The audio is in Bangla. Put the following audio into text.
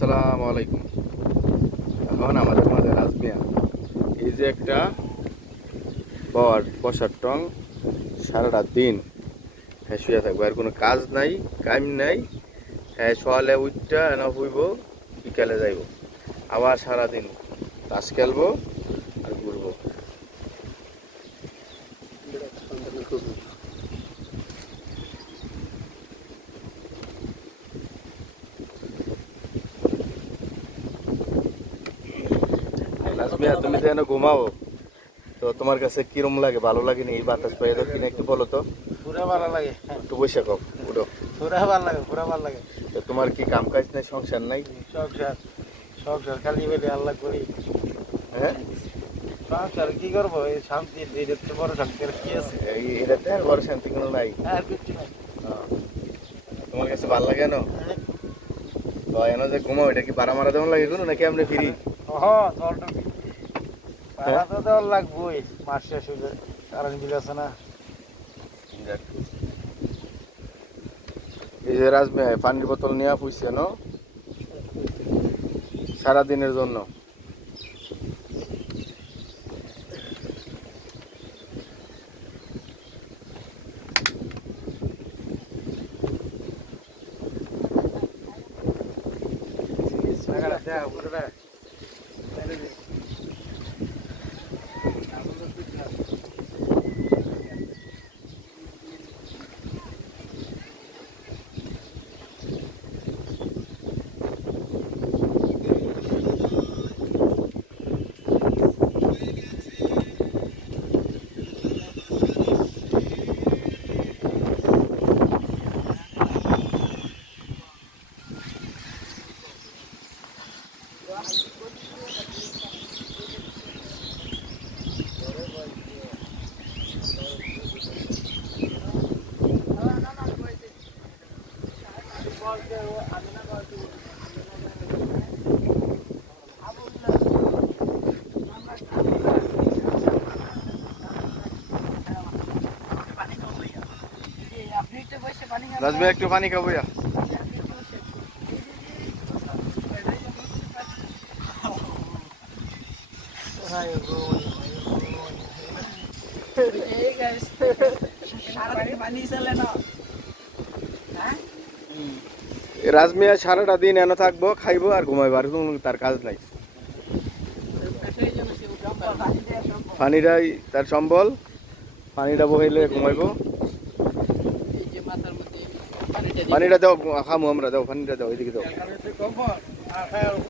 আসসালামু আলাইকুম। এখন আমাদের মাঝে রাজমিয়া এই যে একটা বসার টং সারাটা দিন হ্যাঁ শুয়ে থাকবো, আর কোনো কাজ নাই কাম নাই। হ্যাঁ সকালে উঠটা এনে হইব, বিকালে যাইব, আবার সারাদিন তাস খেলবো আর ঘুরবো। রাজমিয়া তুমি যেন ঘুমাও, তো তোমার কাছে কিরম লাগে? ভালো লাগে না এই বাতাস পাই তো কিনা একটু বলো তো। পুরা ভালো লাগে, একটু বসে কও, উঠো। পুরা ভালো লাগে, পুরা ভালো লাগে। তো তোমার কি কাম কাজ নাই, সংসার নাই? সংসার খালি বেলে আল্লাহ করি। হ্যাঁ সংসার কি করবো? এই শান্তি, এটার তো বড় শান্তি আর কি আছে? এটাতে আর বড় শান্তি কোনো নাই। আর কিছু নাই। তোমার কাছে ভালো লাগে না? তো এনে যে ঘুমাও, এটা কি ভাড়া মারা দেওয়া লাগে কোনো নাকি আপনি ফ্রি? ভাড়া তো দেওয়ার লাগবোই, মাস শেষ হইলে কারণ বিল আছে না। এই যে রাজমিয়া পানির বোতল নিয়ে পুইছে ন সারাদিনের জন্য। রাজমিয়া একটু পানি খাবো ইয়া। রাজমিয়া সারাটা দিন এনে থাকবো, খাইবো আর ঘুমাইবো, আর কোনো তার কাজ নাই। পানিটাই তার সম্বল, পানিটা বহাইলে ঘুমাইবো। পানিটা দাও, খামু আমরা, দাও পানিটা দাও, এদিকে দাও।